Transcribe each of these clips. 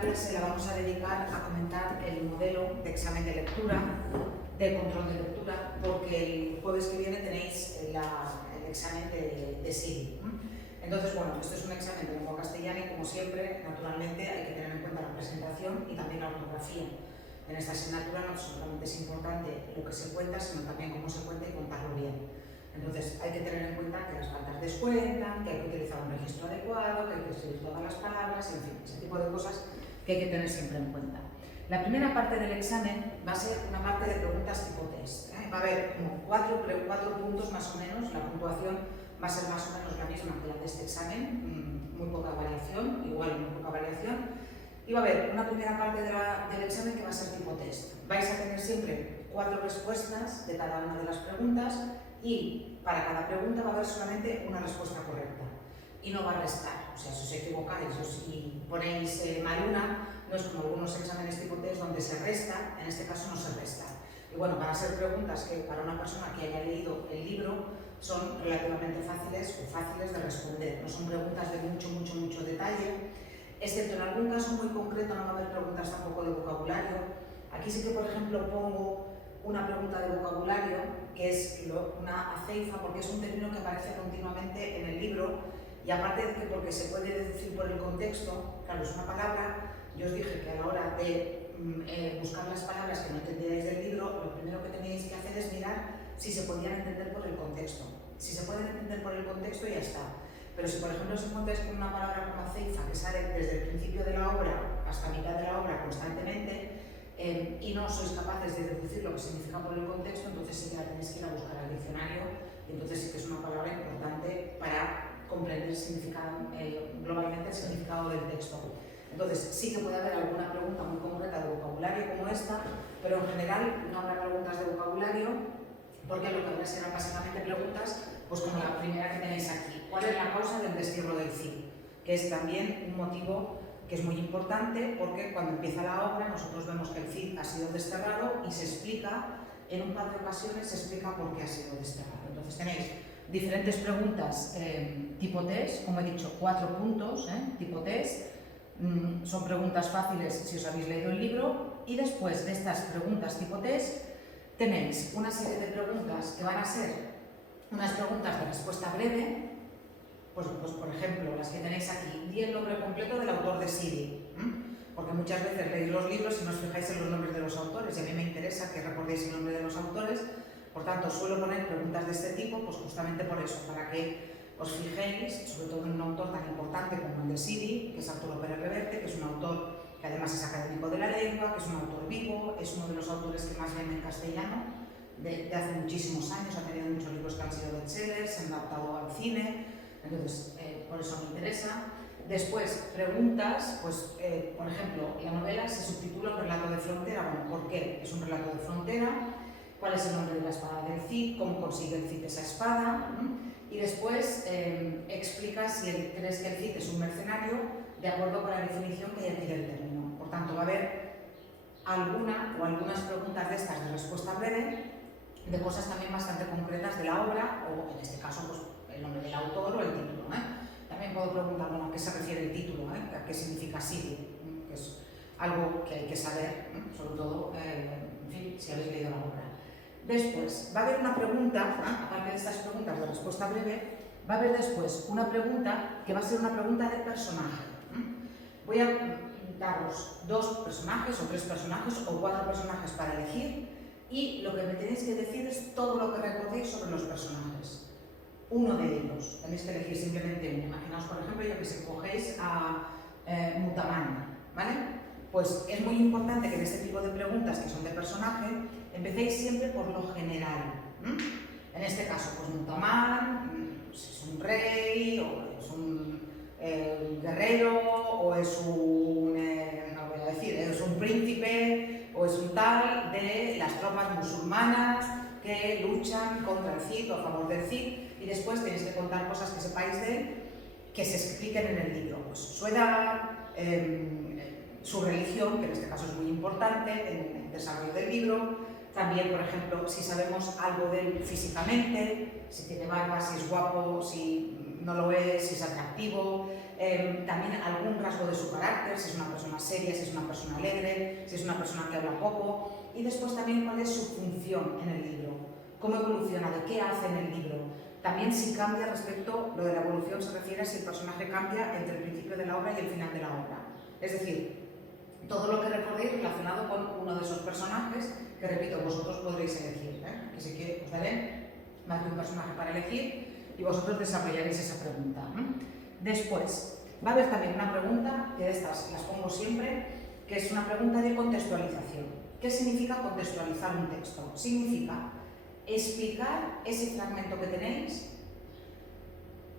clase la vamos a dedicar a comentar el modelo de examen de lectura, de control de lectura, porque el jueves que viene tenéis el examen de SIDI. Entonces, bueno, esto es un examen de lengua castellana y, como siempre, naturalmente hay que tener en cuenta la presentación y también la ortografía. En esta asignatura no solamente es importante lo que se cuenta, sino también cómo se cuenta y contarlo bien. Entonces, hay que tener en cuenta que las faltas descuentan, que hay que utilizar un registro adecuado, que hay que escribir todas las palabras, en fin, ese tipo de cosas que hay que tener siempre en cuenta. La primera parte del examen va a ser una parte de preguntas tipo test. Va a haber como cuatro puntos más o menos, la puntuación va a ser más o menos la misma que la de este examen, muy poca variación, igual muy poca variación. Y va a haber una primera parte del examen que va a ser tipo test. Vais a tener siempre 4 respuestas de cada una de las preguntas y para cada pregunta va a haber solamente una respuesta correcta y no va a restar. O sea, si os equivocáis o si ponéis mal una, no es como algunos exámenes tipo test donde se resta, en este caso no se resta. Y bueno, van a ser preguntas que para una persona que haya leído el libro son relativamente fáciles o fáciles de responder. No son preguntas de mucho detalle, excepto en algún caso muy concreto no va a haber preguntas tampoco de vocabulario. Aquí sí que, por ejemplo, pongo una pregunta de vocabulario, que es una aceifa, porque es un término que aparece continuamente en el libro, y aparte de que porque se puede deducir por el contexto, claro, es una palabra. Yo os dije que a la hora de buscar las palabras que no entendíais del libro, lo primero que teníais que hacer es mirar si se podían entender por el contexto. Si se pueden entender por el contexto, ya está. Pero si, por ejemplo, os encontráis con una palabra como aceifa que sale desde el principio de la obra hasta mitad de la obra constantemente, y no sois capaces de deducir lo que significa por el contexto, entonces sí que la tenéis que ir a buscar al diccionario, y entonces sí que es una palabra importante para comprender globalmente el significado del texto. Entonces sí que puede haber alguna pregunta muy concreta de vocabulario como esta, pero en general no habrá preguntas de vocabulario, porque lo que habrá serán básicamente preguntas, pues como la primera que tenéis aquí. ¿Cuál es la causa del destierro del Cid? Que es también un motivo que es muy importante, porque cuando empieza la obra nosotros vemos que el Cid ha sido desterrado y se explica, en un par de ocasiones se explica por qué ha sido desterrado. Entonces tenéis diferentes preguntas tipo test, como he dicho, 4 puntos tipo test. Son preguntas fáciles si os habéis leído el libro, y después de estas preguntas tipo test tenéis una serie de preguntas que van a ser unas preguntas de respuesta breve. Pues por ejemplo, las que tenéis aquí: di el nombre completo del autor de SIDI, porque muchas veces leéis los libros y no os fijáis en los nombres de los autores, y a mí me interesa que recordéis el nombre de los autores. Por tanto, suelo poner preguntas de este tipo, pues justamente por eso, para que os fijéis, sobre todo en un autor tan importante como el de SIDI, que es Arturo Pérez Reverte, que es un autor que además es académico de la lengua, que es un autor vivo, es uno de los autores que más leen en castellano de hace muchísimos años, ha tenido muchos libros que han sido bestsellers, se han adaptado al cine. Entonces, por eso me interesa. Después, preguntas, pues, por ejemplo, la novela se subtitula Un relato de frontera. Bueno, ¿por qué es un relato de frontera? ¿Cuál es el nombre de la espada del Cid? ¿Cómo consigue el Cid esa espada? Y después explica si crees que el Cid es un mercenario, de acuerdo con la definición que hay aquí del término. Por tanto, va a haber algunas preguntas de estas de respuesta breve, de cosas también bastante concretas de la obra, o en este caso, pues, el nombre del autor o el título. También puedo preguntar, bueno, ¿a qué se refiere el título? ¿A qué significa SIDI? Que es algo que hay que saber, sobre todo, en fin, si habéis leído la obra. Después, va a haber una pregunta, aparte de estas preguntas de respuesta breve, va a haber después una pregunta que va a ser una pregunta de personaje. Voy a daros 2 personajes o 3 personajes o 4 personajes para elegir, y lo que me tenéis que decir es todo lo que recordéis sobre los personajes. Uno de ellos, tenéis que elegir simplemente uno. Imaginaos, por ejemplo, yo que sé, cogéis a Mutamán, ¿vale? Pues es muy importante que en este tipo de preguntas que son de personaje empecéis siempre por lo general. En este caso, pues Mutamán es un rey, o es un guerrero, o es un, no voy a decir, es un príncipe, o es un tal de las tropas musulmanas que luchan contra el Cid o a favor del Cid, y después tenéis que contar cosas que sepáis de él, que se expliquen en el libro, pues su edad, su religión, que en este caso es muy importante en el desarrollo del libro, También, por ejemplo, si sabemos algo de él físicamente, si tiene barba, si es guapo, si no lo es, si es atractivo, también algún rasgo de su carácter, si es una persona seria, si es una persona alegre, si es una persona que habla poco, y después también cuál es su función en el libro, cómo evoluciona, de qué hace en el libro. También si cambia respecto, lo de la evolución se refiere a si el personaje cambia entre el principio de la obra y el final de la obra. Es decir, todo lo que recordéis relacionado con uno de esos personajes, que repito, vosotros podréis elegir, que sí que os daré más de un personaje para elegir y vosotros desarrollaréis esa pregunta. Después, va a haber también una pregunta, que de estas las pongo siempre, que es una pregunta de contextualización. ¿Qué significa contextualizar un texto? Significa explicar ese fragmento que tenéis.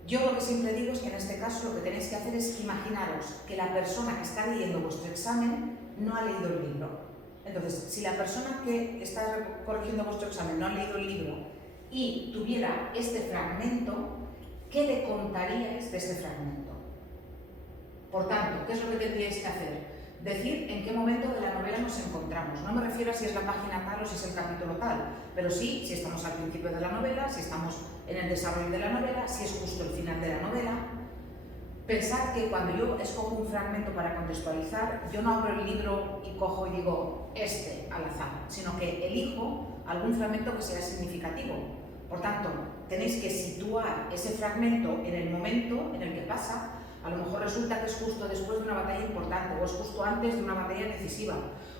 Yo lo que siempre digo es que en este caso lo que tenéis que hacer es imaginaros que la persona que está leyendo vuestro examen no ha leído el libro. Entonces, si la persona que está corrigiendo vuestro examen no ha leído el libro y tuviera este fragmento, ¿qué le contaríais de este fragmento? Por tanto, ¿qué es lo que tendríais que hacer? Decir en qué momento de la novela nos encontramos. No me refiero a si es la página tal o si es el capítulo tal, pero sí si estamos al principio de la novela, si estamos en el desarrollo de la novela, si es justo el final de la novela. Pensad que cuando yo escojo un fragmento para contextualizar, yo no abro el libro y cojo y digo este al azar, sino que elijo algún fragmento que sea significativo. Por tanto, tenéis que situar ese fragmento en el momento en el que pasa. A lo mejor resulta que es justo después de una batalla importante, o es justo antes de una batalla decisiva,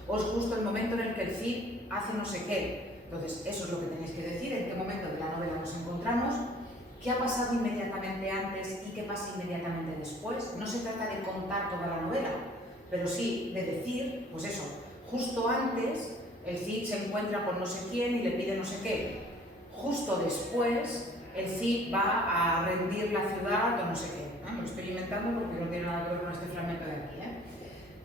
o es justo el momento en el que el Cid hace no sé qué. Entonces, eso es lo que tenéis que decir, en qué momento de la novela nos encontramos, qué ha pasado inmediatamente antes y qué pasa inmediatamente después. No se trata de contar toda la novela, pero sí de decir, pues eso, justo antes el Cid se encuentra con no sé quién y le pide no sé qué. Justo después el Cid va a rendir la ciudad o no sé qué. Me lo estoy inventando porque no tiene nada que ver con este fragmento de aquí.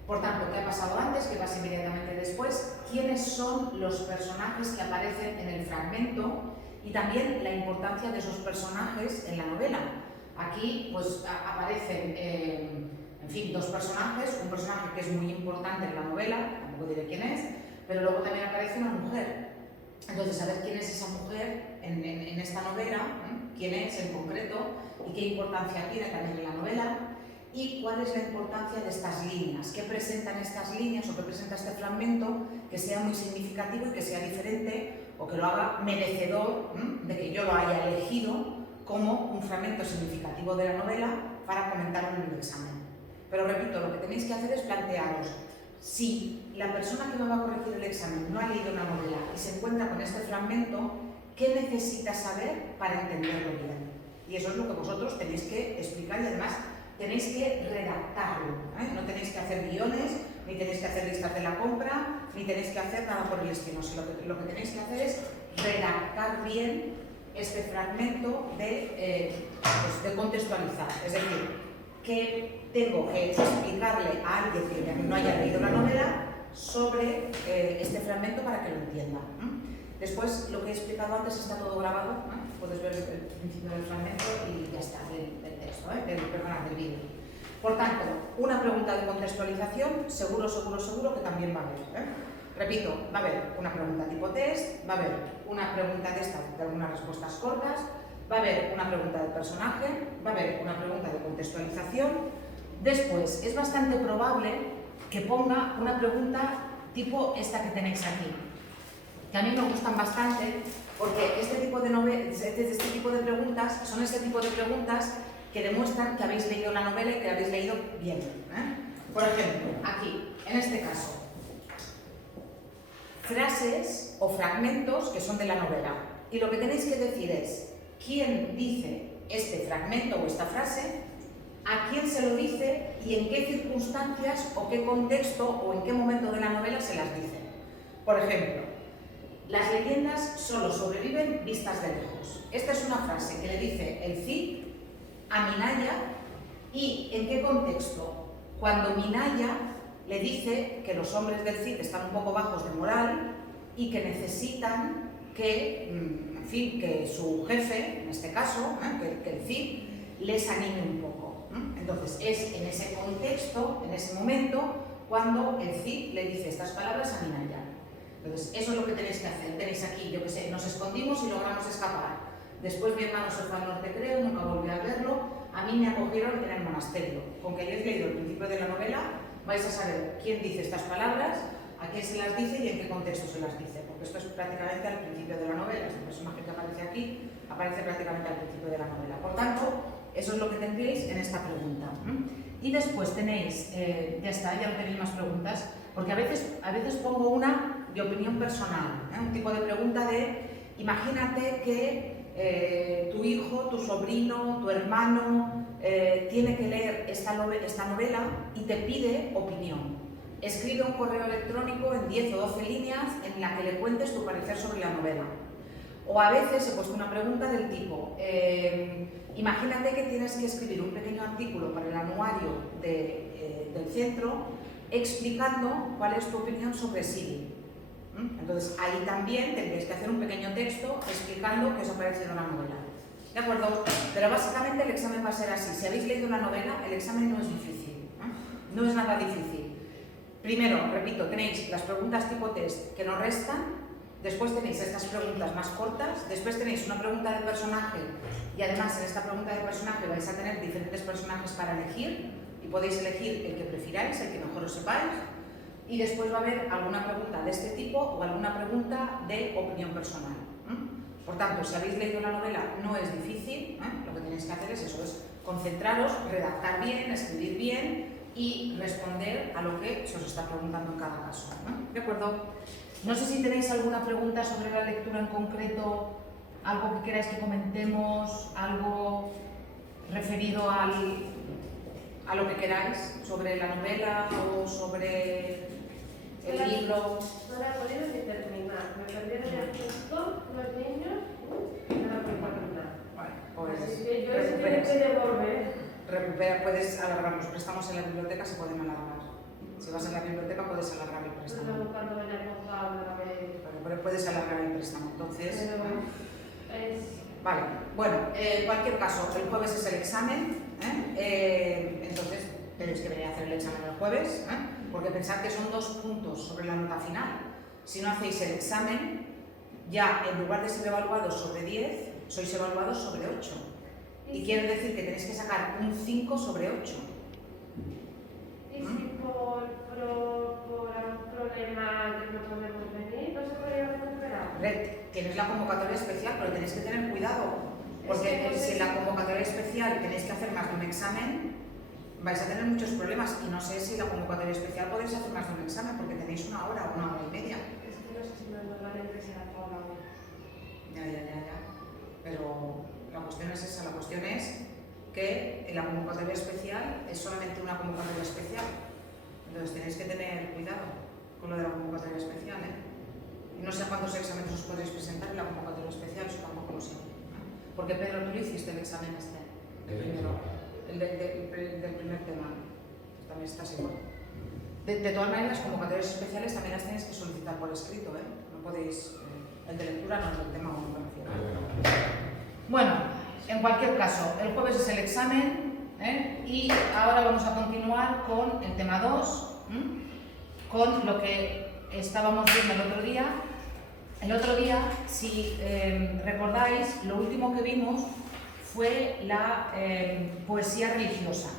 Por tanto, ¿qué ha pasado antes? ¿Qué pasa inmediatamente después? ¿Quiénes son los personajes que aparecen en el fragmento? Y también la importancia de esos personajes en la novela. Aquí pues aparecen, en fin, dos personajes, un personaje que es muy importante en la novela, tampoco diré quién es, pero luego también aparece una mujer. Entonces, saber quién es esa mujer en esta novela, quién es en concreto y qué importancia tiene también en la novela, y cuál es la importancia de estas líneas, qué presentan estas líneas o qué presenta este fragmento que sea muy significativo y que sea diferente o que lo haga merecedor de que yo lo haya elegido como un fragmento significativo de la novela para comentarlo en el examen. Pero repito, lo que tenéis que hacer es plantearos, si la persona que me va a corregir el examen no ha leído una novela y se encuentra con este fragmento, ¿qué necesita saber para entenderlo bien? Y eso es lo que vosotros tenéis que explicar y además tenéis que redactarlo. No tenéis que hacer guiones, ni tenéis que hacer listas de la compra, ni tenéis que hacer nada por el estilo. Lo que tenéis que hacer es redactar bien este fragmento de contextualizar. Es decir, que tengo que explicarle a alguien que no haya leído la novela sobre este fragmento para que lo entienda. Después, lo que he explicado antes está todo grabado, puedes ver el principio del fragmento y ya está, del texto, del vídeo. Por tanto, una pregunta de contextualización, seguro que también va a haber. Repito, va a haber una pregunta tipo test, va a haber una pregunta de algunas respuestas cortas, va a haber una pregunta de personaje, va a haber una pregunta de contextualización. Después, es bastante probable que ponga una pregunta tipo esta que tenéis aquí, que a mí me gustan bastante porque este tipo de preguntas son este tipo de preguntas que demuestran que habéis leído la novela y que la habéis leído bien. Por ejemplo, aquí, en este caso, frases o fragmentos que son de la novela. Y lo que tenéis que decir es quién dice este fragmento o esta frase, a quién se lo dice y en qué circunstancias o qué contexto o en qué momento de la novela se las dice. Por ejemplo, las leyendas solo sobreviven vistas de lejos. Esta es una frase que le dice el Cid a Minaya. ¿Y en qué contexto? Cuando Minaya le dice que los hombres del Cid están un poco bajos de moral y que necesitan que, en fin, que su jefe, en este caso, que el Cid, les anime un poco. Entonces, es en ese contexto, en ese momento, cuando el Cid le dice estas palabras a Minaya. Entonces, eso es lo que tenéis que hacer. Tenéis aquí, yo que sé, nos escondimos y logramos escapar. Después mi hermano se fue al norte, creo, nunca volví a verlo. A mí me acogieron en el monasterio. Con que hayáis leído el principio de la novela, vais a saber quién dice estas palabras, a quién se las dice y en qué contexto se las dice. Porque esto es prácticamente al principio de la novela. Este personaje que aparece aquí aparece prácticamente al principio de la novela. Por tanto, eso es lo que tendréis en esta pregunta. Y después tenéis, ya está, ya no tenéis más preguntas, porque a veces pongo una de opinión personal, un tipo de pregunta de, imagínate que tu hijo, tu sobrino, tu hermano tiene que leer esta novela y te pide opinión. Escribe un correo electrónico en 10 o 12 líneas en la que le cuentes tu parecer sobre la novela. O a veces he puesto una pregunta del tipo, imagínate que tienes que escribir un pequeño artículo para el anuario del centro explicando cuál es tu opinión sobre Siri. Entonces ahí también tendréis que hacer un pequeño texto explicando qué os ha parecido la novela. ¿De acuerdo? Pero básicamente el examen va a ser así. Si habéis leído la novela, el examen no es difícil. No es nada difícil. Primero, repito, tenéis las preguntas tipo test que nos restan. Después tenéis estas preguntas más cortas, después tenéis una pregunta de personaje y además en esta pregunta de personaje vais a tener diferentes personajes para elegir y podéis elegir el que prefiráis, el que mejor os sepáis, y después va a haber alguna pregunta de este tipo o alguna pregunta de opinión personal. Por tanto, si habéis leído la novela no es difícil, lo que tenéis que hacer es eso, es concentraros, redactar bien, escribir bien y responder a lo que se os está preguntando en cada caso. ¿De acuerdo? No sé si tenéis alguna pregunta sobre la lectura en concreto, algo que queráis que comentemos, algo referido a lo que queráis, sobre la novela o sobre el libro. No la podemos ni terminar, me perdieron el punto los niños y no la puedo terminar. Vale, pues así que yo ese tengo que devolver. Recupera, puedes alargar, los préstamos en la biblioteca se pueden alargar. Si vas a la biblioteca puedes alargar el préstamo. Pero puedes alargar el préstamo, entonces... Vale, bueno, en cualquier caso, el jueves es el examen, entonces tenéis que venir a hacer el examen el jueves, porque pensad que son 2 puntos sobre la nota final. Si no hacéis el examen, ya en lugar de ser evaluados sobre 10, sois evaluados sobre 8. Y quiere decir que tenéis que sacar un 5 sobre 8. ¿Y si por algún problema que no podemos venir, no se podría recuperar? Tienes la convocatoria especial, pero tenéis que tener cuidado, porque si en la convocatoria especial tenéis que hacer más de un examen, vais a tener muchos problemas y no sé si en la convocatoria especial podéis hacer más de un examen, porque tenéis 1 hora o 1 hora y media. Es que no sé si normalmente será toda la hora. Ya. Pero la cuestión es esa, la cuestión es que en la convocatoria especial es solamente una convocatoria especial. Entonces tenéis que tener cuidado con lo de la convocatoria especial, No sé a cuántos exámenes os podréis presentar en la convocatoria especial, eso tampoco lo sé. Porque Pedro, tú hiciste el examen el primero, el del primer tema. También estás igual. De todas maneras, las convocatorias especiales también las tenéis que solicitar por escrito, No podéis... el de lectura no es el tema único. Bueno, en cualquier caso, el jueves es el examen, y ahora vamos a continuar con el tema 2, con lo que estábamos viendo el otro día. El otro día, si recordáis, lo último que vimos fue la poesía religiosa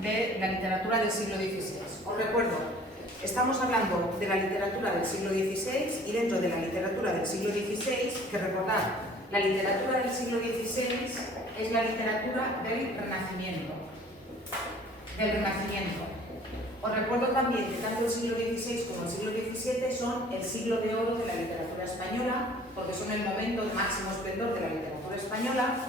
de la literatura del siglo XVI. Os recuerdo, estamos hablando de la literatura del siglo XVI y dentro de la literatura del siglo XVI, que recordad, la literatura del siglo XVI es la literatura del Renacimiento. Os recuerdo también que tanto el siglo XVI como el siglo XVII son el siglo de oro de la literatura española, porque son el momento de máximo esplendor de la literatura española,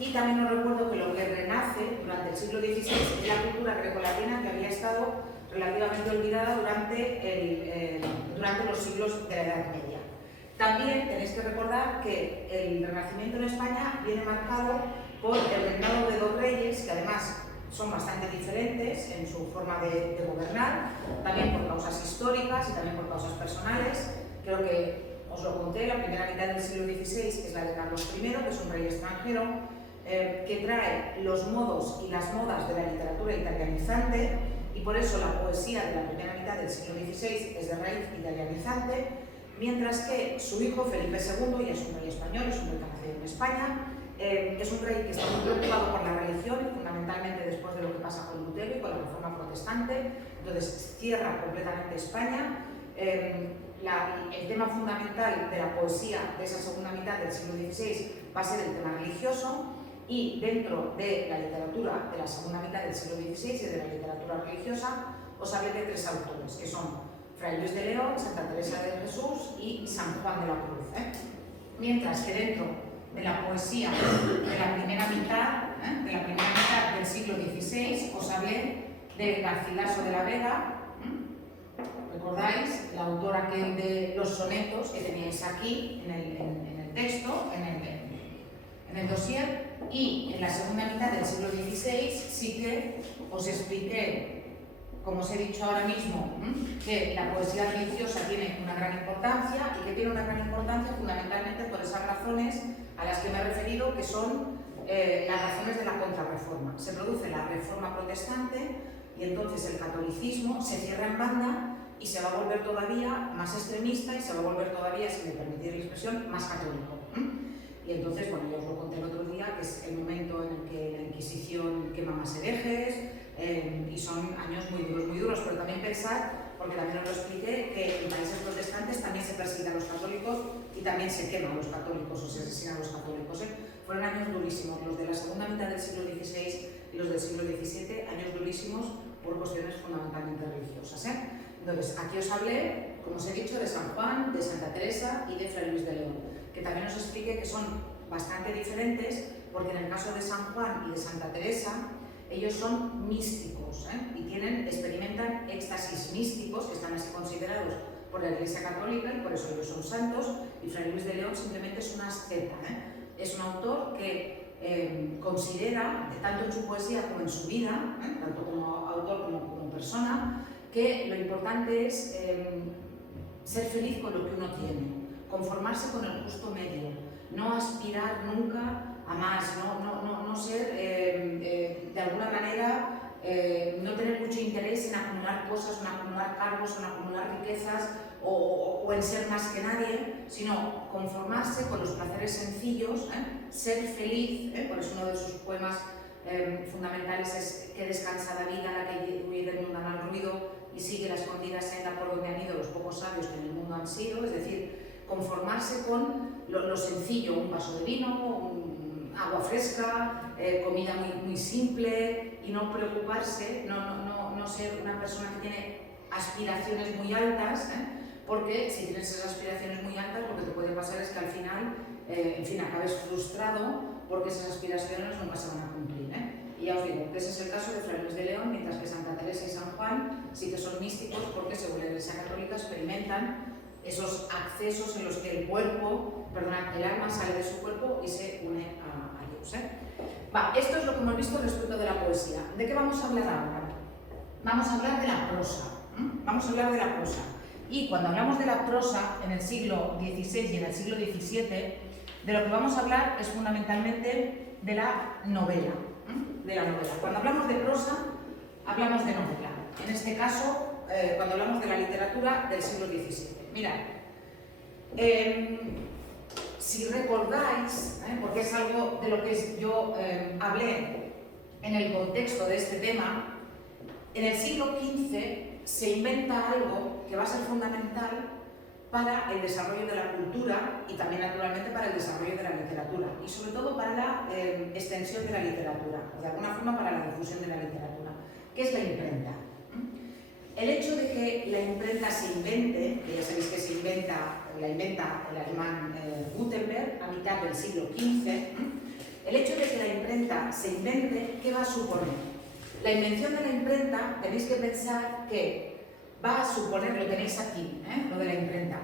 y también os recuerdo que lo que renace durante el siglo XVI es la cultura grecolatina que había estado relativamente olvidada durante los siglos de la Edad Media. También tenéis que recordar que el Renacimiento en España viene marcado por el reinado de 2 reyes, que además son bastante diferentes en su forma de gobernar, también por causas históricas y también por causas personales. Creo que os lo conté, la primera mitad del siglo XVI es la de Carlos I, que es un rey extranjero, que trae los modos y las modas de la literatura italianizante, y por eso la poesía de la primera mitad del siglo XVI es de raíz italianizante. mientras que su hijo, Felipe II, ya es un rey español, es un rey que ha nacido en España, es un rey que está muy preocupado por la religión, fundamentalmente después de lo que pasa con Lutero y con la Reforma Protestante, entonces cierra completamente España. El tema fundamental de la poesía de esa segunda mitad del siglo XVI va a ser el tema religioso, y dentro de la literatura de la segunda mitad del siglo XVI y de la literatura religiosa os hablé de tres autores, que son Fray Luis de León, Santa Teresa de Jesús y San Juan de la Cruz. Mientras que dentro de la poesía de la primera mitad del siglo XVI os hablé de Garcilaso de la Vega. ¿Recordáis? El autor aquel de los sonetos que teníais aquí en el texto, en el dossier. Y en la segunda mitad del siglo XVI sí que os expliqué, como os he dicho ahora mismo, que la poesía religiosa tiene una gran importancia, y que tiene una gran importancia fundamentalmente por esas razones a las que me he referido, que son las razones de la contrarreforma. Se produce la reforma protestante y entonces el catolicismo se cierra en banda y se va a volver todavía más extremista y se va a volver todavía, si me permitís la expresión, más católico. Y entonces, bueno, yo os lo conté el otro día, que es el momento en el que la Inquisición quema más herejes, y son años muy duros, pero también pensad, porque también os lo expliqué, que en países protestantes también se persigue a los católicos y también se queman a los católicos o se asesinan a los católicos. Fueron años durísimos, los de la segunda mitad del siglo XVI y los del siglo XVII, años durísimos por cuestiones fundamentalmente religiosas. Entonces, aquí os hablé, como os he dicho, de San Juan, de Santa Teresa y de Fray Luis de León, que también os expliqué que son bastante diferentes, porque en el caso de San Juan y de Santa Teresa, ellos son místicos, y experimentan éxtasis místicos, que están así considerados por la Iglesia Católica, y por eso ellos son santos, y Fray Luis de León simplemente es un asceta. Es un autor que considera, tanto en su poesía como en su vida, tanto como autor como persona, que lo importante es ser feliz con lo que uno tiene, conformarse con el justo medio, no aspirar nunca a más, no ser, de alguna manera, no tener mucho interés en acumular cosas, en acumular cargos, en acumular riquezas o en ser más que nadie, sino conformarse con los placeres sencillos, ser feliz. Por eso uno de sus poemas fundamentales es: que descansa la vida, la que huye del mundo al ruido y sigue la escondida senda por donde han ido los pocos sabios que en el mundo han sido. Es decir, conformarse con lo sencillo, un vaso de vino, agua fresca, comida muy simple, y no preocuparse, no ser una persona que tiene aspiraciones muy altas, porque si tienes esas aspiraciones muy altas, lo que te puede pasar es que al final, acabes frustrado porque esas aspiraciones nunca se van a cumplir. Y ya os digo que ese es el caso de Fray Luis de León, mientras que Santa Teresa y San Juan sí que son místicos, porque según la Iglesia Católica experimentan esos accesos en los que el alma sale de su cuerpo y se une a Dios. Esto es lo que hemos visto respecto de la poesía. ¿De qué vamos a hablar ahora? Vamos a hablar de la prosa. Vamos a hablar de la prosa. Y cuando hablamos de la prosa en el siglo XVI y en el siglo XVII, de lo que vamos a hablar es fundamentalmente de la novela. Cuando hablamos de prosa, hablamos de novela. En este caso, cuando hablamos de la literatura del siglo XVII. Mirad, si recordáis, porque es algo de lo que yo hablé en el contexto de este tema, en el siglo XV se inventa algo que va a ser fundamental para el desarrollo de la cultura y también naturalmente para el desarrollo de la literatura, y sobre todo para la extensión de la literatura, o de alguna forma para la difusión de la literatura, que es la imprenta. El hecho de que la imprenta se invente, que ya sabéis que la inventa el alemán Gutenberg a mitad del siglo XV, el hecho de que la imprenta se invente, ¿qué va a suponer? La invención de la imprenta, tenéis que pensar que va a suponer, lo tenéis aquí, lo de la imprenta,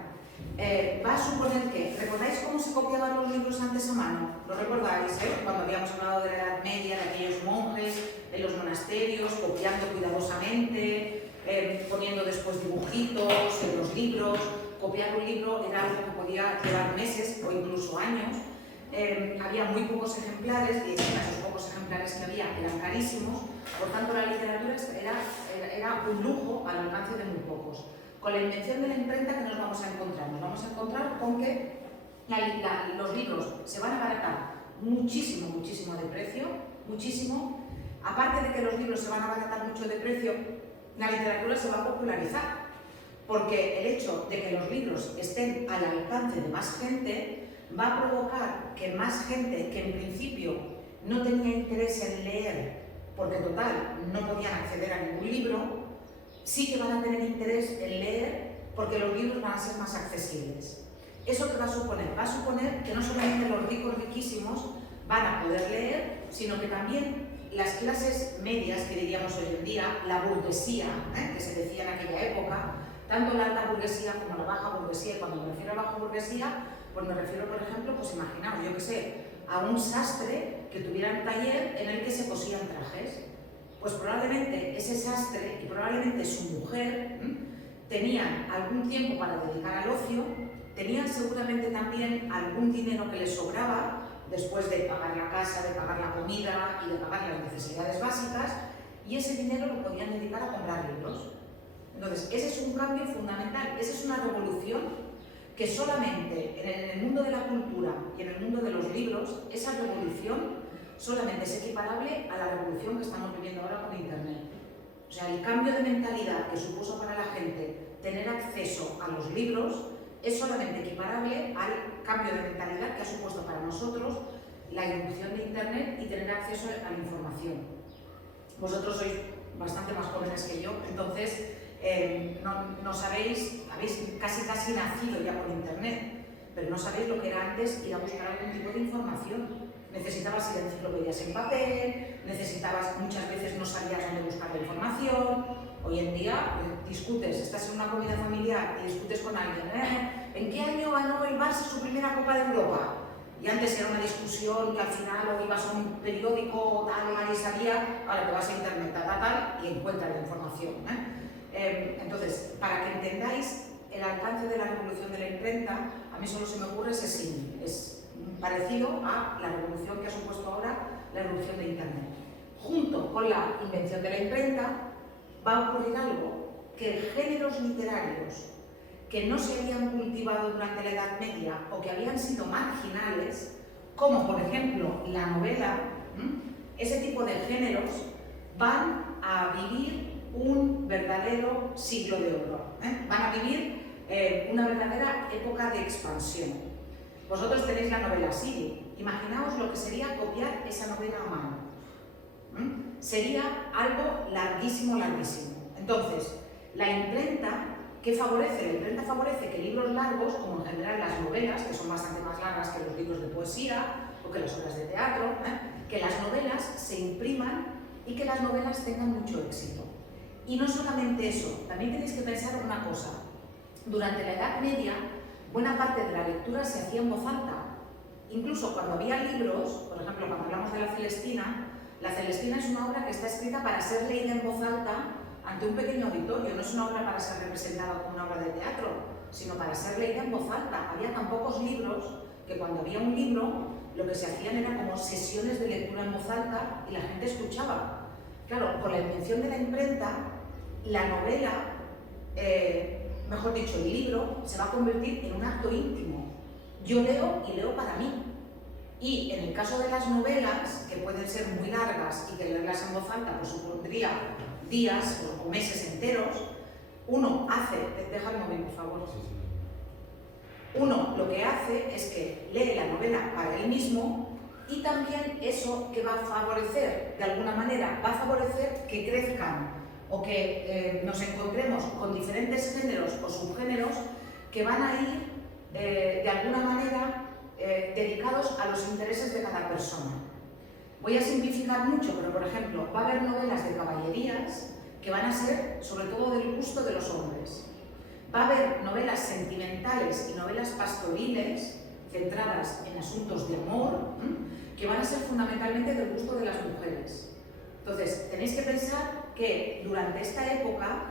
va a suponer que, ¿recordáis cómo se copiaban los libros antes a mano? ¿Lo recordáis? Cuando habíamos hablado de la Edad Media, de aquellos monjes en los monasterios, copiando cuidadosamente, poniendo después dibujitos en los libros. Copiar un libro era algo que podía llevar meses o incluso años. Había muy pocos ejemplares, y encima esos pocos ejemplares que había eran carísimos, por tanto la literatura era un lujo al alcance de muy pocos. Con la invención de la imprenta, ¿qué nos vamos a encontrar? Nos vamos a encontrar con que los libros se van a abaratar muchísimo, muchísimo de precio, muchísimo. Aparte de que los libros se van a abaratar mucho de precio, la literatura se va a popularizar, porque el hecho de que los libros estén al alcance de más gente va a provocar que más gente que en principio no tenía interés en leer, porque total no podían acceder a ningún libro, sí que van a tener interés en leer porque los libros van a ser más accesibles. ¿Eso qué va a suponer? Va a suponer que no solamente los ricos riquísimos van a poder leer, sino que también las clases medias, que diríamos hoy en día, la burguesía, que se decía en aquella época, tanto la alta burguesía como la baja burguesía. Y cuando me refiero a baja burguesía, pues me refiero, por ejemplo, pues imaginaos, yo qué sé, a un sastre que tuviera un taller en el que se cosían trajes. Pues probablemente ese sastre y probablemente su mujer tenían algún tiempo para dedicar al ocio, tenían seguramente también algún dinero que les sobraba después de pagar la casa, de pagar la comida y de pagar las necesidades básicas, y ese dinero lo podían dedicar a comprar libros. Entonces, ese es un cambio fundamental, esa es una revolución que solamente en el mundo de la cultura y en el mundo de los libros, esa revolución solamente es equiparable a la revolución que estamos viviendo ahora con Internet. O sea, el cambio de mentalidad que supuso para la gente tener acceso a los libros es solamente equiparable al cambio de mentalidad que ha supuesto para nosotros la irrupción de Internet y tener acceso a la información. Vosotros sois bastante más jóvenes que yo, entonces no sabéis, habéis casi nacido ya con Internet, pero no sabéis lo que era antes ir a buscar algún tipo de información. Necesitabas ir a enciclopedias en papel, muchas veces no sabías dónde buscar la información. Hoy en día discutes, estás en una comida familiar y discutes con alguien, ¿en qué año ganó el Barça su primera Copa de Europa? Y antes era una discusión que al final o ibas a un periódico tal, nadie sabía, ahora te vas a internet, tal, y encuentras la información. Entonces, para que entendáis el alcance de la revolución de la imprenta, a mí solo se me ocurre ese símil, es parecido a la revolución que ha supuesto ahora la revolución de Internet. Junto con la invención de la imprenta va a ocurrir algo, que géneros literarios que no se habían cultivado durante la Edad Media o que habían sido marginales, como por ejemplo la novela, ese tipo de géneros van a vivir un verdadero siglo de oro, van a vivir una verdadera época de expansión. Vosotros tenéis la novela Siri, imaginaos lo que sería copiar esa novela a mano. Sería algo larguísimo, larguísimo. Entonces, la imprenta, ¿qué favorece? La imprenta favorece que libros largos, como en general las novelas, que son bastante más largas que los libros de poesía o que las obras de teatro, que las novelas se impriman y que las novelas tengan mucho éxito. Y no solamente eso, también tenéis que pensar una cosa. Durante la Edad Media, buena parte de la lectura se hacía en voz alta. Incluso cuando había libros, por ejemplo, cuando hablamos de la Celestina es una obra que está escrita para ser leída en voz alta ante un pequeño auditorio, no es una obra para ser representada como una obra de teatro, sino para ser leída en voz alta. Había tan pocos libros que cuando había un libro, lo que se hacían era como sesiones de lectura en voz alta y la gente escuchaba. Claro, con la invención de la imprenta, la novela, mejor dicho, el libro, se va a convertir en un acto íntimo. Yo leo y leo para mí. Y en el caso de las novelas, que pueden ser muy largas y que leerlas en voz alta pues supondría días o meses enteros, uno hace, deja el móvil por favor, uno lo que hace es que lee la novela para él mismo y también eso que va a favorecer, de alguna manera, va a favorecer que crezcan o que nos encontremos con diferentes géneros o subgéneros que van a ir de alguna manera dedicados a los intereses de cada persona. Voy a simplificar mucho, pero por ejemplo, va a haber novelas de caballerías que van a ser sobre todo del gusto de los hombres. Va a haber novelas sentimentales y novelas pastoriles centradas en asuntos de amor que van a ser fundamentalmente del gusto de las mujeres. Entonces, tenéis que pensar que durante esta época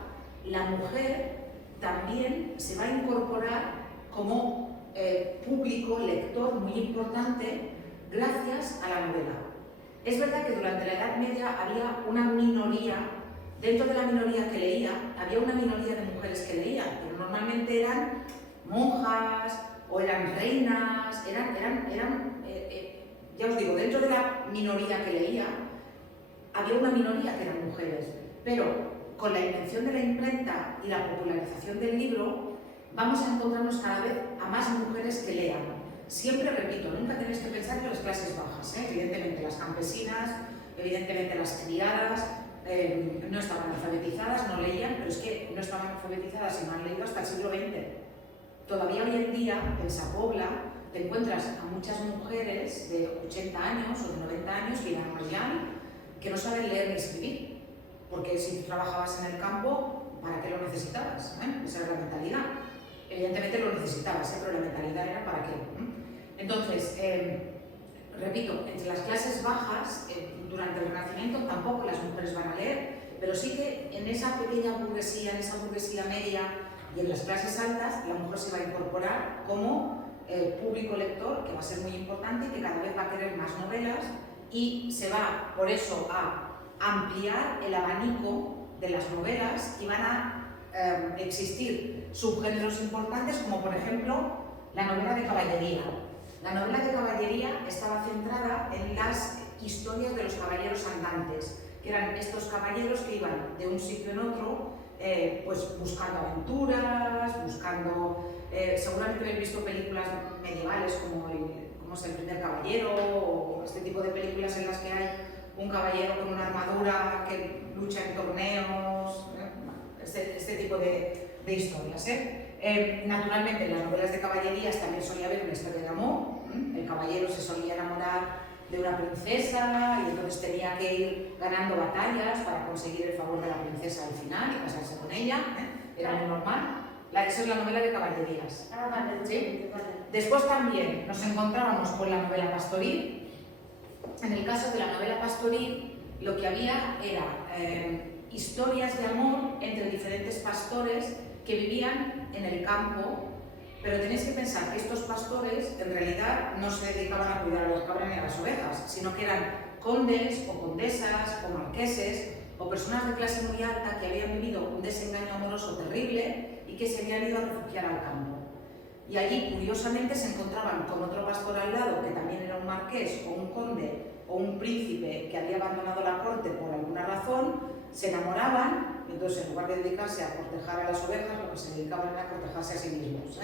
la mujer también se va a incorporar como público, lector muy importante gracias a la novela. Es verdad que durante la Edad Media había una minoría dentro de la minoría que leía, había una minoría de mujeres que leían, pero normalmente eran monjas o eran reinas, ya os digo, dentro de la minoría que leía, había una minoría que eran mujeres, pero con la invención de la imprenta y la popularización del libro, vamos a encontrarnos cada vez a más mujeres que lean. Siempre repito, nunca tenéis que pensar que las clases bajas, evidentemente las campesinas, evidentemente las criadas, no estaban alfabetizadas, no leían, pero es que no estaban alfabetizadas y no han leído hasta el siglo XX. Todavía hoy en día, en Sa-Pobla, te encuentras a muchas mujeres de 80 años o de 90 años que iban a Mayán, que no saben leer ni escribir, porque si tú trabajabas en el campo, ¿para qué lo necesitabas? Esa era la mentalidad. Evidentemente lo necesitabas, pero la mentalidad era ¿para qué? Entonces, repito, entre las clases bajas, durante el Renacimiento tampoco las mujeres van a leer, pero sí que en esa pequeña burguesía, en esa burguesía media y en las clases altas, la mujer se va a incorporar como público lector, que va a ser muy importante y que cada vez va a querer más novelas, y se va por eso a ampliar el abanico de las novelas y van a existir subgéneros importantes como por ejemplo la novela de caballería. La novela de caballería estaba centrada en las historias de los caballeros andantes, que eran estos caballeros que iban de un sitio en otro pues buscando aventuras, buscando... seguramente habéis visto películas medievales como es El primer caballero o este tipo de películas en las que hay un caballero con una armadura que lucha en torneos, este tipo de historias. Naturalmente en las novelas de caballerías también solía haber una historia de amor, el caballero se solía enamorar de una princesa y entonces tenía que ir ganando batallas para conseguir el favor de la princesa al final y casarse con ella, era muy normal. Esa es la novela de caballerías. Vale, ¿Sí? vale. Después también nos encontrábamos con la novela pastoril. En el caso de la novela pastoril, lo que había era historias de amor entre diferentes pastores que vivían en el campo, pero tenéis que pensar que estos pastores en realidad no se dedicaban a cuidar a las cabras ni a las ovejas, sino que eran condes o condesas o marqueses o personas de clase muy alta que habían vivido un desengaño amoroso terrible y que se habían ido a refugiar al campo. Y allí, curiosamente, se encontraban con otro pastor al lado, que también era un marqués o un conde o un príncipe que había abandonado la corte por alguna razón, se enamoraban, y entonces en lugar de dedicarse a cortejar a las ovejas, lo que se dedicaban era a cortejarse a sí mismos.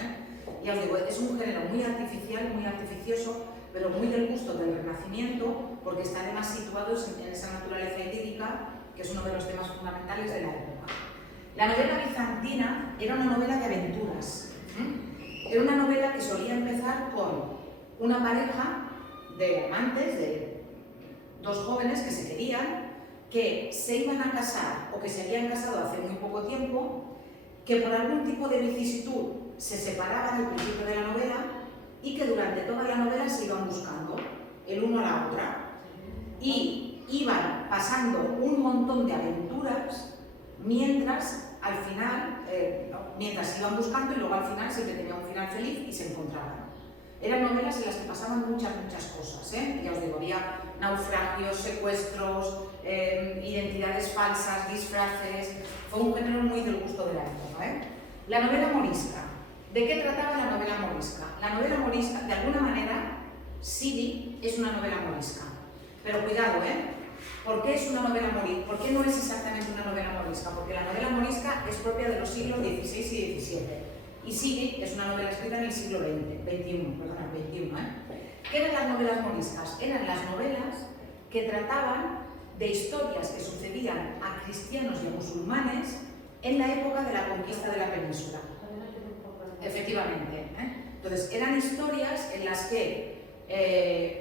Ya os digo, es un género muy artificial, muy artificioso, pero muy del gusto del Renacimiento, porque está además situados en esa naturaleza idílica, que es uno de los temas fundamentales de la época. La novela bizantina era una novela de aventuras. Era una novela que solía empezar con una pareja de amantes, de dos jóvenes que se querían, que se iban a casar o que se habían casado hace muy poco tiempo, que por algún tipo de vicisitud se separaban al principio de la novela y que durante toda la novela se iban buscando el uno a la otra y iban pasando un montón de aventuras mientras al final, mientras iban buscando y luego al final siempre tenía un final feliz y se encontraban. Eran novelas en las que pasaban muchas cosas, ya os digo, había naufragios, secuestros, identidades falsas, disfraces, fue un género muy del gusto de la época. La novela morisca. ¿De qué trataba la novela morisca? La novela morisca, de alguna manera, Sidi es una novela morisca, pero cuidado, ¿por qué es una novela morisca? ¿Por qué no es exactamente una novela morisca? Porque la novela morisca es propia de los siglos XVI y XVII. Y Sidi es una novela escrita en el siglo XXI. ¿Qué eran las novelas moriscas? Eran las novelas que trataban de historias que sucedían a cristianos y a musulmanes en la época de la conquista de la península. Efectivamente. Entonces, eran historias en las que,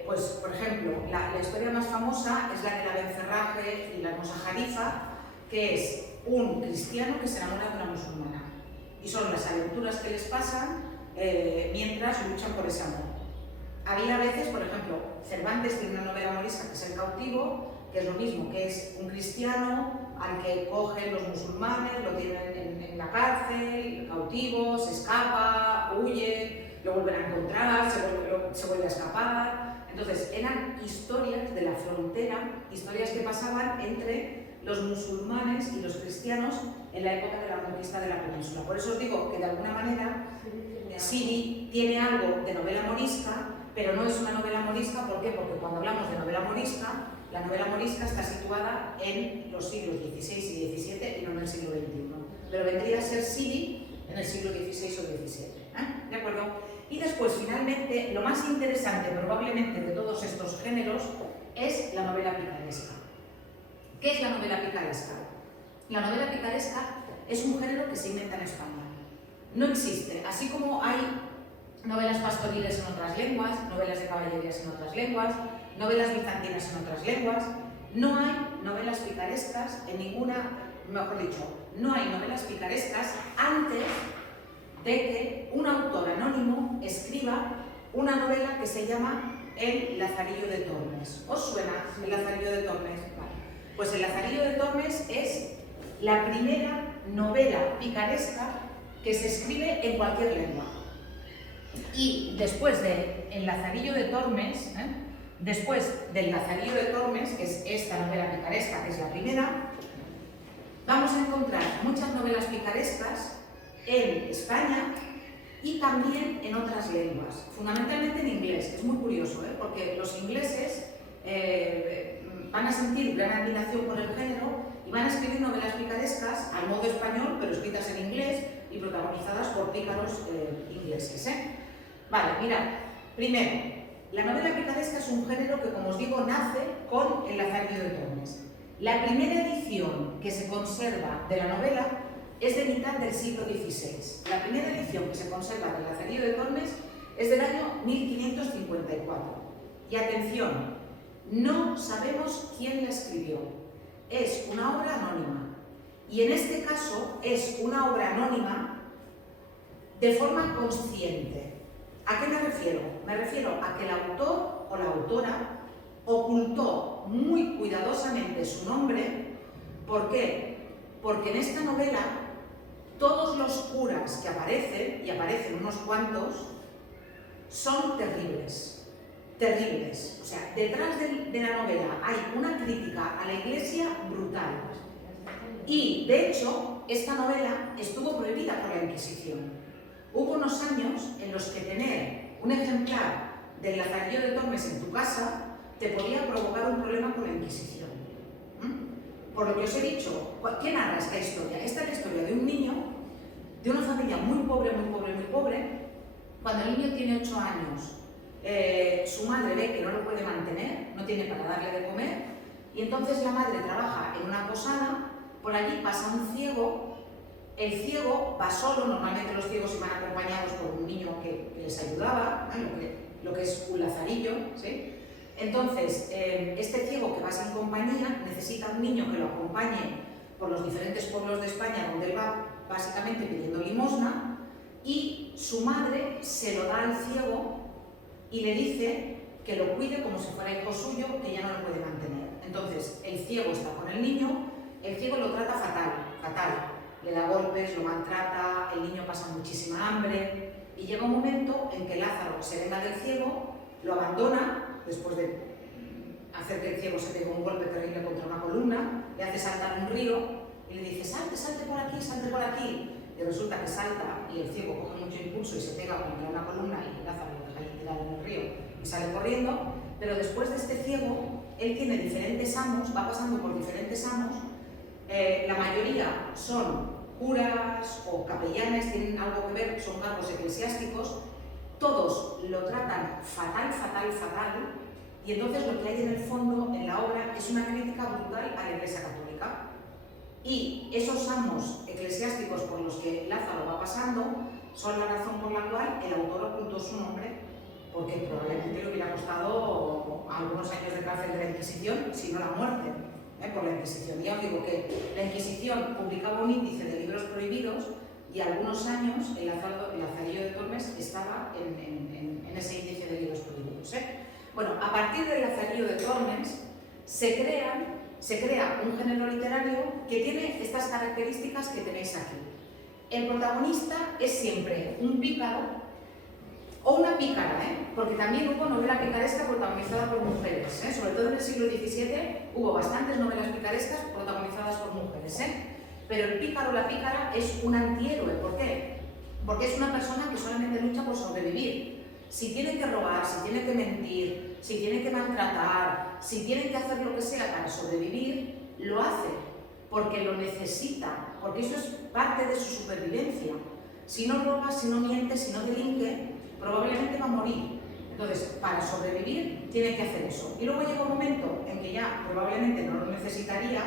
pues, por ejemplo, la historia más famosa es la de la Bencerraje y la hermosa Jarifa, que es un cristiano que se enamora de una musulmana. Y son las aventuras que les pasan mientras luchan por ese amor. Había veces, por ejemplo, Cervantes tiene una novela morisca que es El cautivo, que es lo mismo, que es un cristiano al que cogen los musulmanes, lo tienen en la cárcel, cautivo, se escapa, huye, lo vuelven a encontrar, se vuelve a escapar. Entonces, eran historias de la frontera, historias que pasaban entre los musulmanes y los cristianos en la época de la conquista de la península. Por eso os digo que de alguna manera Siri tiene algo de novela morisca, pero no es una novela morisca. ¿Por qué? Porque cuando hablamos de novela morisca, la novela morisca está situada en los siglos XVI y XVII y no en el siglo XXI. Pero vendría a ser Siri en el siglo XVI o XVII. ¿De acuerdo? Y después, finalmente, lo más interesante probablemente de todos estos géneros es la novela picaresca. ¿Qué es la novela picaresca? La novela picaresca es un género que se inventa en España. No existe, así como hay novelas pastoriles en otras lenguas, novelas de caballerías en otras lenguas, novelas bizantinas en otras lenguas, no hay novelas picarescas en ninguna, mejor dicho, no hay novelas picarescas antes de que un autor anónimo escriba una novela que se llama El Lazarillo de Tormes. ¿Os suena El Lazarillo de Tormes? Vale. Pues El Lazarillo de Tormes es la primera novela picaresca que se escribe en cualquier lengua. Y después de El Lazarillo de Tormes, después del Lazarillo de Tormes, que es esta novela picaresca, que es la primera, vamos a encontrar muchas novelas picarescas en España y también en otras lenguas, fundamentalmente en inglés. Es muy curioso, porque los ingleses van a sentir gran admiración por el género y van a escribir novelas picarescas al modo español, pero escritas en inglés y protagonizadas por pícaros ingleses. Vale, mirad, primero, la novela picaresca es un género que, como os digo, nace con El Lazarillo de Tormes. La primera edición que se conserva de la novela es de mitad del siglo XVI. La primera edición que se conserva del Lazarillo de Tormes es del año 1554. Y atención, no sabemos quién la escribió. Es una obra anónima. Y en este caso es una obra anónima de forma consciente. ¿A qué me refiero? Me refiero a que el autor o la autora ocultó muy cuidadosamente su nombre. ¿Por qué? Porque en esta novela todos los curas que aparecen, y aparecen unos cuantos, son terribles. Terribles. O sea, detrás de la novela hay una crítica a la Iglesia brutal. Y, de hecho, esta novela estuvo prohibida por la Inquisición. Hubo unos años en los que tener un ejemplar del Lazarillo de Tormes en tu casa te podía provocar un problema con la Inquisición. Por lo que os he dicho, ¿quién narra esta historia? Esta es la historia de un niño, de una familia muy pobre, muy pobre, muy pobre. Cuando el niño tiene 8 años, su madre ve que no lo puede mantener, no tiene para darle de comer, y entonces la madre trabaja en una posada. Por allí pasa un ciego. El ciego va solo, normalmente los ciegos iban acompañados por un niño que les ayudaba, lo que es un lazarillo, ¿sí? Entonces, este ciego que va sin compañía necesita un niño que lo acompañe por los diferentes pueblos de España donde él va básicamente pidiendo limosna, y su madre se lo da al ciego y le dice que lo cuide como si fuera hijo suyo, que ya no lo puede mantener. Entonces, el ciego está con el niño, el ciego lo trata fatal, fatal. Le da golpes, lo maltrata, el niño pasa muchísima hambre, y llega un momento en que Lázaro se venga del ciego, lo abandona, después de hacer que el ciego se pegue un golpe terrible contra una columna, le hace saltar un río y le dice: salte, salte por aquí, salte por aquí. Y resulta que salta y el ciego coge mucho impulso y se pega contra una columna, y Lázaro lo deja ahí tirado en el río y sale corriendo. Pero después de este ciego, él tiene diferentes amos, va pasando por diferentes amos. La mayoría son curas o capellanes, tienen algo que ver, son cargos eclesiásticos. Todos lo tratan fatal, fatal, fatal, y entonces lo que hay en el fondo, en la obra, es una crítica brutal a la Iglesia Católica. Y esos amos eclesiásticos por los que Lázaro va pasando son la razón por la cual el autor ocultó su nombre, porque probablemente le hubiera costado algunos años de cárcel de la Inquisición, si no la muerte, por la Inquisición. Ya os digo que la Inquisición publicaba un índice de libros prohibidos, y algunos años el Lazarillo de Tormes estaba en ese índice de libros prohibidos. Bueno, a partir del Lazarillo de Tormes se crea un género literario que tiene estas características que tenéis aquí. El protagonista es siempre un pícaro o una pícara, porque también hubo novela picaresca protagonizada por mujeres, sobre todo en el siglo XVII. hubo bastantes novelas picarescas protagonizadas por mujeres, pero el pícaro o la pícara es un antihéroe. ¿Por qué? Porque es una persona que solamente lucha por sobrevivir. Si tiene que robar, si tiene que mentir, si tiene que maltratar, si tiene que hacer lo que sea para sobrevivir, lo hace, porque lo necesita, porque eso es parte de su supervivencia. Si no roba, si no miente, si no delinque, probablemente va a morir. Entonces, para sobrevivir, tiene que hacer eso. Y luego llega un momento en que ya probablemente no lo necesitaría,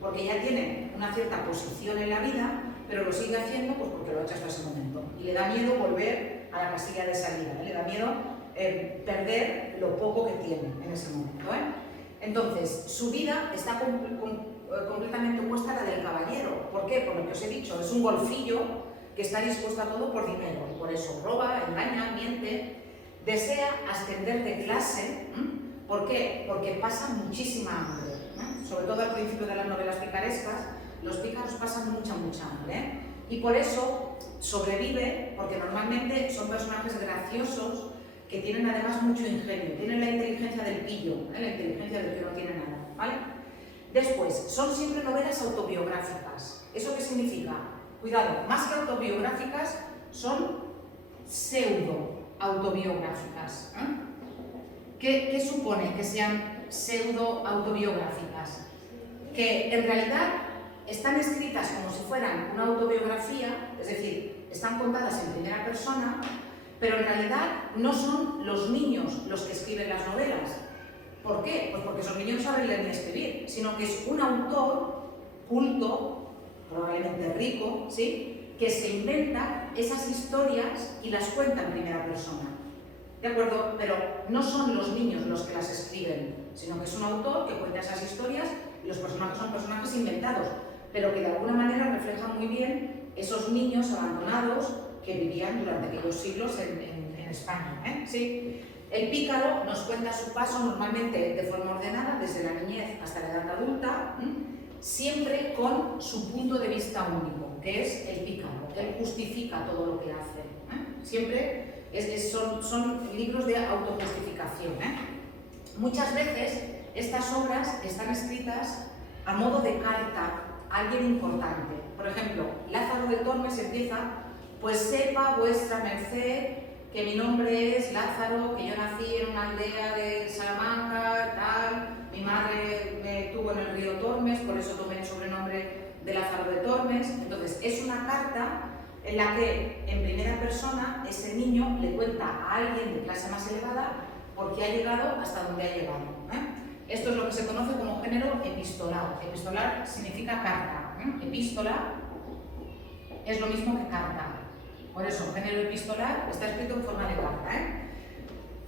porque ya tiene una cierta posición en la vida, pero lo sigue haciendo pues porque lo ha hecho hasta ese momento. Y le da miedo volver a la casilla de salida, le da miedo perder lo poco que tiene en ese momento. Entonces, su vida está completamente opuesta a la del caballero. ¿Por qué? Por lo que os he dicho, es un golfillo que está dispuesto a todo por dinero. Por eso roba, engaña, miente, desea ascender de clase. ¿Por qué? Porque pasa muchísima hambre. Sobre todo al principio de las novelas picarescas, los pícaros pasan mucha hambre. Y por eso sobrevive, porque normalmente son personajes graciosos que tienen además mucho ingenio, tienen la inteligencia del pillo, la inteligencia del que no tiene nada, ¿vale? Después, son siempre novelas autobiográficas. ¿Eso qué significa? Cuidado, más que autobiográficas, son pseudo-autobiográficas. ¿Qué supone que sean pseudo-autobiográficas? Que en realidad están escritas como si fueran una autobiografía, es decir, están contadas en primera persona, pero en realidad no son los niños los que escriben las novelas. ¿Por qué? Pues porque esos niños no saben leer ni escribir, sino que es un autor culto, probablemente rico, ¿sí?, que se inventa esas historias y las cuenta en primera persona. ¿De acuerdo? Pero no son los niños los que las escriben, sino que es un autor que cuenta esas historias y los personajes son personajes inventados, pero que de alguna manera reflejan muy bien esos niños abandonados que vivían durante aquellos siglos en España. ¿Sí? El pícaro nos cuenta su paso normalmente de forma ordenada, desde la niñez hasta la edad adulta, siempre con su punto de vista único, que es el pícaro. Él justifica todo lo que hace. Siempre son libros de autojustificación. Muchas veces estas obras están escritas a modo de carta a alguien importante. Por ejemplo, Lázaro de Tormes empieza: pues sepa vuestra merced que mi nombre es Lázaro, que yo nací en una aldea de Salamanca, tal, mi madre me tuvo en el río Tormes, por eso tomé el sobrenombre de Lázaro de Tormes. Entonces, es una carta en la que, en primera persona, ese niño le cuenta a alguien de clase más elevada por qué ha llegado hasta donde ha llegado. Esto es lo que se conoce como género epistolar. Epistolar significa carta. Epístola es lo mismo que carta. Por eso, género epistolar está escrito en forma de carta.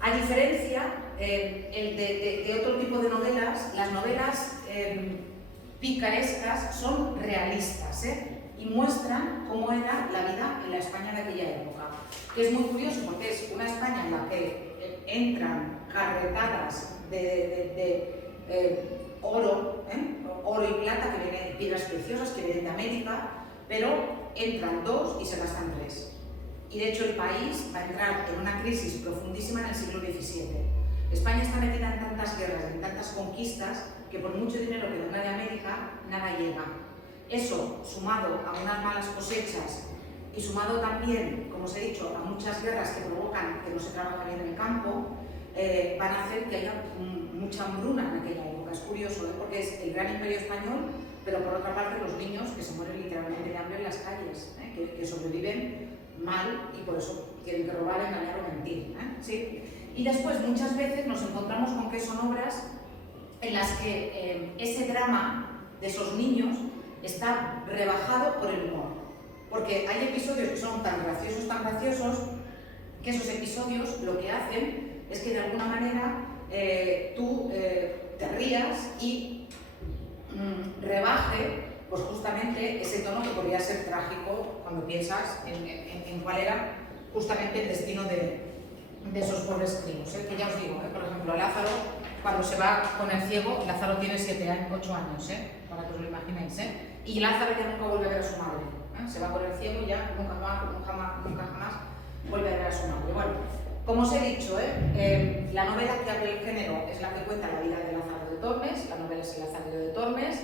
A diferencia de otro tipo de novelas, las novelas picarescas son realistas y muestran cómo era la vida en la España de aquella época. Que es muy curioso porque es una España en la que entran carretadas de oro, oro y plata, que vienen, piedras preciosas que vienen de América, pero entran 2 y se gastan 3. Y de hecho el país va a entrar en una crisis profundísima en el siglo XVII. España está metida en tantas guerras, en tantas conquistas, que por mucho dinero que venga de América, nada llega. Eso, sumado a unas malas cosechas y sumado también, como os he dicho, a muchas guerras que provocan que no se trabaja bien en el campo, van a hacer que haya mucha hambruna en aquella época. Es curioso, porque es el gran imperio español, pero por otra parte los niños que se mueren literalmente de hambre en las calles, que sobreviven mal y por eso tienen que robar, engañar o mentir. ¿Sí? Y después muchas veces nos encontramos con que son obras en las que ese drama de esos niños está rebajado por el humor. Porque hay episodios que son tan graciosos, que esos episodios lo que hacen es que de alguna manera tú te rías y rebaje pues justamente ese tono que podría ser trágico cuando piensas en cuál era justamente el destino de esos pobres críos. Que ya os digo, por ejemplo, Lázaro, cuando se va con el ciego, Lázaro tiene 8 años, para que os lo imaginéis, y Lázaro ya nunca vuelve a ver a su madre. Se va con el ciego y ya nunca jamás vuelve a ver a su madre. Bueno, como os he dicho, la novela que abre el género es la que cuenta la vida de Lázaro de de Tormes, la novela es El Lazarillo de Tormes.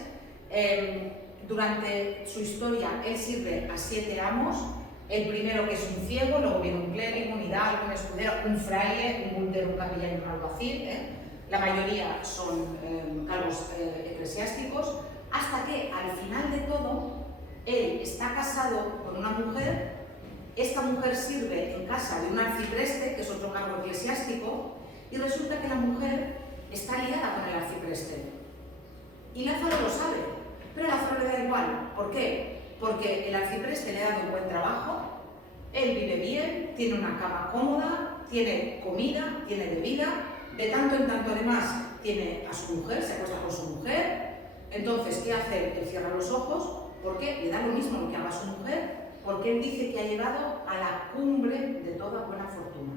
Durante su historia él sirve a 7 amos, el primero que es un ciego, luego viene un clérigo, un hidalgo, un escudero, un fraile, un montero, un capellán y un alguacil. La mayoría son cargos eclesiásticos, hasta que al final de todo él está casado con una mujer. Esta mujer sirve en casa de un arcipreste, que es otro cargo eclesiástico, y resulta que la mujer está liada con el arcipreste. Y Lázaro lo sabe, pero a Lázaro le da igual. ¿Por qué? Porque el arcipreste le ha dado un buen trabajo, él vive bien, tiene una cama cómoda, tiene comida, tiene bebida, de tanto en tanto además tiene a su mujer, se acuesta con su mujer. Entonces, ¿qué hace? Él cierra los ojos, porque le da lo mismo lo que haga su mujer, porque él dice que ha llegado a la cumbre de toda buena fortuna,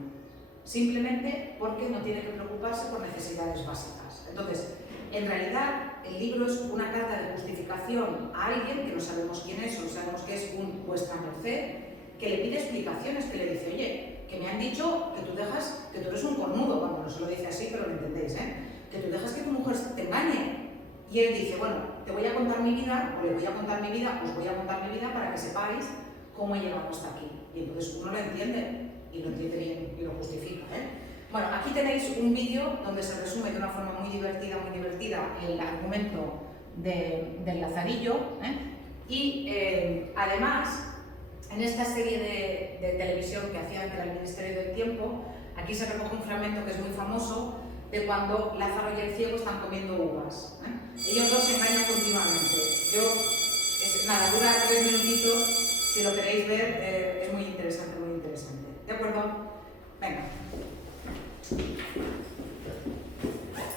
simplemente porque no tiene que preocuparse por necesidades básicas. Entonces, en realidad, el libro es una carta de justificación a alguien que no sabemos quién es, solo sabemos que es un vuestra merced, que le pide explicaciones, que le dice, oye, que me han dicho que tú eres un cornudo, bueno, no se lo dice así, pero lo entendéis, que tú dejas que tu mujer te engañe. Y él dice, bueno, te voy a contar mi vida, o le voy a contar mi vida, os voy a contar mi vida para que sepáis cómo he llegado hasta aquí. Y entonces uno lo entiende, y lo entiende bien, y lo justifica. Bueno, aquí tenéis un vídeo donde se resume de una forma muy divertida el argumento del Lazarillo, y además, en esta serie de televisión que hacían, que era el Ministerio del Tiempo, aquí se recoge un fragmento que es muy famoso de cuando Lázaro y el ciego están comiendo uvas. Ellos dos se engañan continuamente. Nada, dura 3 minutitos. Si lo queréis ver, es muy interesante, muy interesante. ¿De acuerdo? Venga.